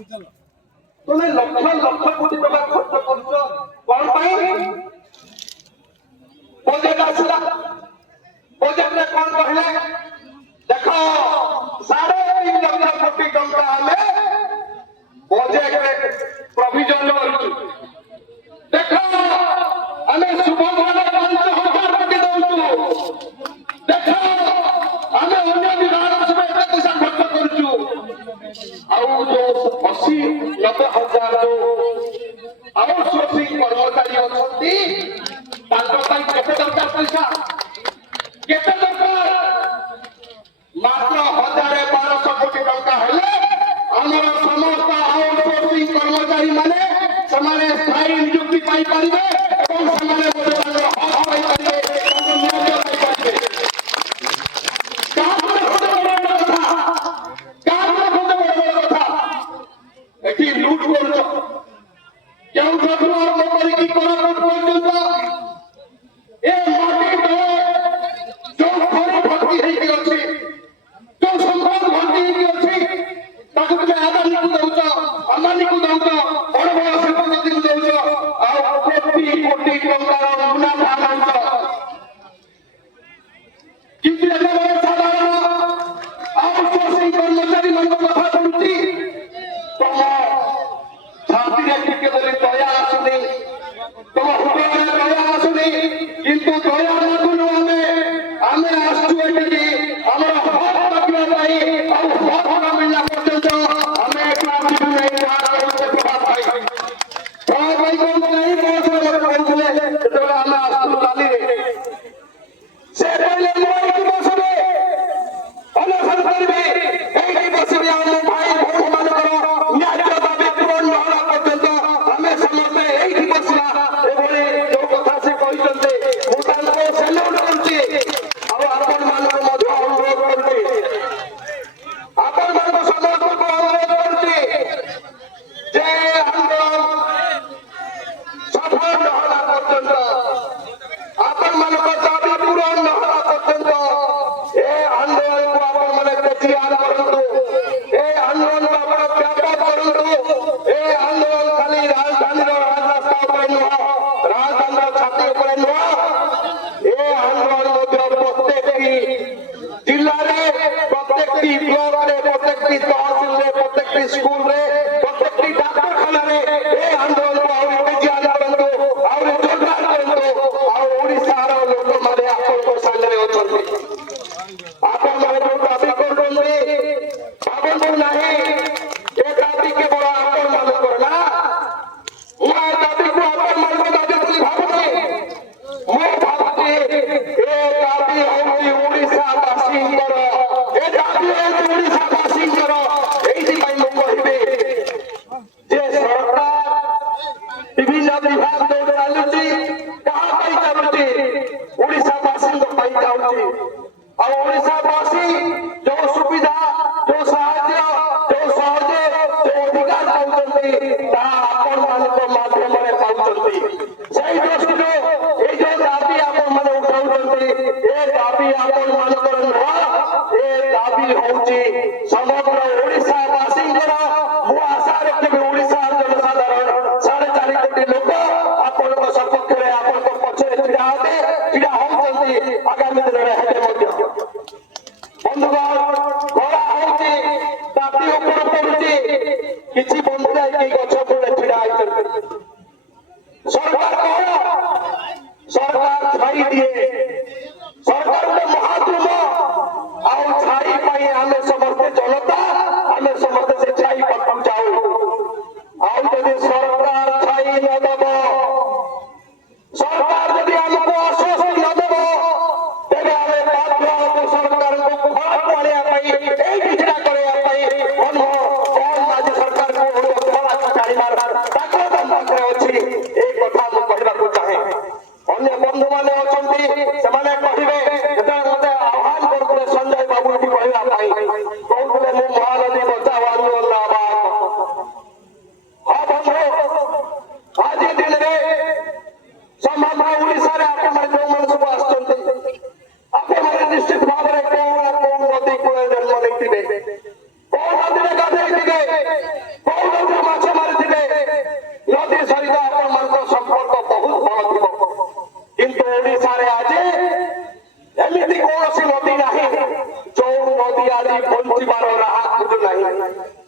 তুমি লক্ষ লক্ষ কোটি টাকা খরচ করছ কোন পাই প্রজেক্ট আসলা প্রজেক্টে কোন কহিলে দেখো 3.5 লক্ষ কোটি টাকা আমি প্রজেক্টে প্রভিজন করছি দেখো আমি শুভভাবে 5,000 কোটি দউଛୁ দেখো আমি অন্য বিভাগ সবে এত পয়সা খরচ করଛୁ ଆଉ ଯୋଉ 80-90,000 ଯୋଉ ଆଉଟସୋର୍ସିଂ କର୍ମଚାରୀ ଅଛନ୍ତି ତାଙ୍କ ପାଇଁ କେତେ ଦରକାର ପଇସା କେତେ ଦରକାର ମାତ୍ର 1,000-1,200 କୋଟି ଟଙ୍କା ହେଲେ ଆମର ସମସ୍ତ ଆଉଟସୋର୍ସିଂ କର୍ମଚାରୀ ମାନେ ସେମାନେ ସ୍ଥାୟୀ ନିଯୁକ୍ତି ପାଇପାରିବେ ଏବଂ ସେମାନେ ମଧ୍ୟ ତାଙ୍କର ହକ୍ ପାଇପାରିବେ ତାଙ୍କ ନ୍ୟାୟ ପାଇପାରିବେ এটি লুট করছ কেউ যখন আরম্ভ করে কি করা পর্যন্ত এ মাটি তলে ଯୋଉ ଖଣି ଭର୍ତ୍ତି ହେଇକି ଅଛି ଯୋଉ ସମ୍ପଦ ଭର୍ତ୍ତି ହେଇକି ଅଛି ତାକୁ ତୁମେ ଆଦାନୀକୁ ଦଉଛ ଅମ୍ବାନୀକୁ ଦଉଛ ବଡ ବଡ ଶିଳ୍ପପତିକୁ ଦଉଛ ଆଉ କୋଟି କୋଟି ଟଙ୍କାର ମୁନାଫା ଦଉଛ କିନ୍ତୁ ଯେତେବେଳେ ସାଧାରଣ ଆଉଟସୋର୍ସିଂ କର୍ମଚାରୀ ମାନଙ୍କ କଥା ଶୁଣୁଛି ତମ ଛାତିରେ ଟିକେ ବୋଲି ଦୟା ଆସୁନି ତମ ହୃଦୟରେ ଦୟା ଆସୁନି କିନ୍ତୁ ଦୟା ମାଗୁନୁ ଆମେ ଆସୁଛୁ ଏଠିକି ଆମର ହକ୍ ମାଗିବା ପାଇଁ ଆଉ ହକ୍ ନ ମିଳିଲା ପର୍ଯ୍ୟନ୍ତ ଆମେ ଆସିବୁ ନାହିଁ ପ୍ରଭାତ ଭାଇ କହୁଥିଲେ ଯେତେବେଳେ ଆମେ ଆସୁଛୁ ରାଲିରେ ସେ କହିଲେ ମୁଁ ଏଇଠି ବସିବି ଅନଶନ କରିବି ଏଇଠି ବସିବି ଆଉ ମୋ ଭାଇ ଭଉଣୀ ମାନଙ୍କର ନ୍ୟାୟ ଦାବି ପୂରଣ ନହେଲା ପର୍ଯ୍ୟନ୍ତ ଆମେ ସମସ୍ତେ ଏଇଠି ବସିବା ଏଭଳି ଯୋଉ କଥା ସେ କହିଛନ୍ତି ମୁଁ ତାଙ୍କୁ ସେଲ୍ୟୁଟ କରୁଛି ଆଉ ଆପଣ ମାନଙ୍କୁ ମଧ୍ୟ ଅନୁରୋଧ କରୁଛି ଆପଣ ମାନଙ୍କୁ ସମସ୍ତଙ୍କୁ ଅନୁରୋଧ କରୁଛି ଯେ ଆନ୍ଦୋଳନ ସଫଳ ନହେଲା ପର୍ଯ୍ୟନ୍ତ ଆପଣ ମାନଙ୍କ ଦାବି ପୂରଣ ନହେଲା ପର୍ଯ୍ୟନ୍ତ ଏ ଆନ୍ଦୋଳନକୁ ଆପଣ ମାନେ ତେଜିଆନ କରନ୍ତୁ ଏ ଆନ୍ଦୋଳନକୁ ଆପଣ ବ୍ୟାପକ କରନ୍ତୁ ଏ ଆନ୍ଦୋଳନ ଖାଲି ରାଜଧାନୀର ରାଜରାସ୍ତା ଉପରେ ନୁହଁ ରାଜଧାନୀର ଛାତି ଉପରେ ନୁହଁ ଏ ଆନ୍ଦୋଳନ ମଧ୍ୟ ପ୍ରତ୍ୟେକଟି ଜିଲ୍ଲାରେ ପ୍ରତ୍ୟେକଟି ବ୍ଲକରେ ପ୍ରତ୍ୟେକଟି ତହସିଲରେ ପ୍ରତ୍ୟେକଟି ସ୍କୁଲରେ ପ୍ରତ୍ୟେକଟି ଡାକ୍ତରଖାନାରେ ଏ ଆନ୍ଦୋଳନକୁ ଆହୁରି ତେଜିଆନ କରନ୍ତୁ ଆହୁରି ଜୋରଦାର କରନ୍ତୁ ଆଉ ଓଡ଼ିଶାର ଲୋକମାନେ ଆପଣଙ୍କ ସାଙ୍ଗରେ ଅଛନ୍ତି ଆପଣମାନେ ଯୋଉ ଦାବି କରୁଛନ୍ତି ଭାବନ୍ତୁ ନାହିଁ ଏ ଦାବି କେବଳ ଆପଣ ମାନଙ୍କର ନା ମୁଁ ଏ ଦାବିକୁ ଆପଣମାନଙ୍କ ଦାବି ବୋଲି ଭାବୁନି ମୁଁ ଭାବୁଛି ଏ ଦାବି ହେଉଛି ଓଡ଼ିଶାବାସୀଙ୍କର ଏ ଦାବି ହେଉଛି ଓଡ଼ିଶାବାସୀଙ୍କର ଏଇଥିପାଇଁ ମୁଁ କହିବି ଯେ ସରକାର ବିଭିନ୍ନ ବିଭାଗ ଯୋଉ ଚାଲୁଛି କାହା ପାଇଁ ଚାଲୁଛି ଓଡ଼ିଶାବାସୀଙ୍କ ପାଇଁ ଚାଲୁଛି ଆଉ ଓଡ଼ିଶାବାସୀ ଯୋଉ ସୁବିଧା ଯୋଉ ସାହାଯ୍ୟ ଯୋଉ ସହଯୋଗ ଯୋଉ ଅଧିକାର ପାଉଛନ୍ତି ତାହା ଆପଣମାନଙ୍କ ମାଧ୍ୟମରେ ପାଉଛନ୍ତି ସେଇ ଦୃଷ୍ଟିରୁ ଏଇ ଯୋଉ ଦାବି ଆପଣମାନେ ଉଠାଉଛନ୍ତି ଏ ଦାବି ଆପଣମାନଙ୍କର ନୁହଁ ଏ ଦାବି ହଉଛି ସମଗ୍ର ଓଡ଼ିଶାବାସୀଙ୍କର ମୁଁ ଆଶା ରଖିବି ଓଡ଼ିଶାର ଜନସାଧାରଣ 4.5 କୋଟି ଲୋକ ଆପଣଙ୍କ ସପକ୍ଷରେ ଆପଣଙ୍କ ପଛରେ ଛିଡା ହଉଛନ୍ତି ଆଗାମୀ ଦିନରେ ହେବେ ମଧ୍ୟ ବନ୍ଧୁଗଣ ଖରା ହଉଛି ତାତି ଉପରୁ ପଡୁଛି କିଛି ବନ୍ଧୁ ଯାଇକି ଗଛ ମୂଳେ ଛିଡା ହେଇଛନ୍ତି ସରକାର କଣ ସରକାର ଛାଇ ଦିଏ ସରକାର ଗୋଟେ ମହାଦ୍ରୁମ ଆଉ ଛାଇ ପାଇଁ ଆମେ ସମସ୍ତେ ଜନତା ଆମେ ସମସ୍ତେ ସେ ଛାଇ ପାଖକୁ ଯାଉ ଆଉ ଯଦି ସରକାର ଛାଇ ନ ଦେବ ସରକାର ଯଦି ଆମକୁ ଆଶ୍ୱାସନା ନ ଦେବ ତେବେ ଆମେ ବାଧ୍ୟ ହବୁ ସରକାରଙ୍କୁ ଖରାକୁ ଆଣିବା ପାଇଁ ଏଇଠି ଛିଡା କରିବା ପାଇଁ କଣ ରାଜ୍ୟ ସରକାରଙ୍କୁ ଖରାକୁ ଛାଡ଼ିବାର ତାକତ ଆମ ପାଖରେ ଅଛି ଏଇ କଥା ମୁଁ କହିବାକୁ ଚାହେଁ ଅନ୍ୟ ବନ୍ଧୁମାନେ ଅଛନ୍ତି ସେମାନେ କହିବେ ଯେତେବେଳେ ମତେ ଆହ୍ୱାନ କରୁଥିଲେ ସଞ୍ଜୟ ବାବୁ ଏଠି କହିବା ପାଇଁ କହୁଥିଲେ ମୁଁ ମହାନଦୀ ବଚାଓ ଆନ୍ଦୋଳନ ଆହ୍ୱାନ ହଁ ବନ୍ଧୁ ଆଜି ଦିନରେ ସମଗ୍ର ଓଡ଼ିଶାରେ ଆପଣମାନେ ଯୋଉମାନେ ସବୁ ଆସୁଛନ୍ତି ଆପଣମାନେ ନିଶ୍ଚିତ ଭାବରେ କୋଉ ନା କୋଉ ନଦୀ କୂଳରେ ଜନ୍ମ ନେଇଥିବେ କୋଉ ନଦୀରେ ଗାଧେଇଥିବେ କୋଉ ବଞ୍ଚିବାର ରାହା ଖୋଜୁ ନାହିଁ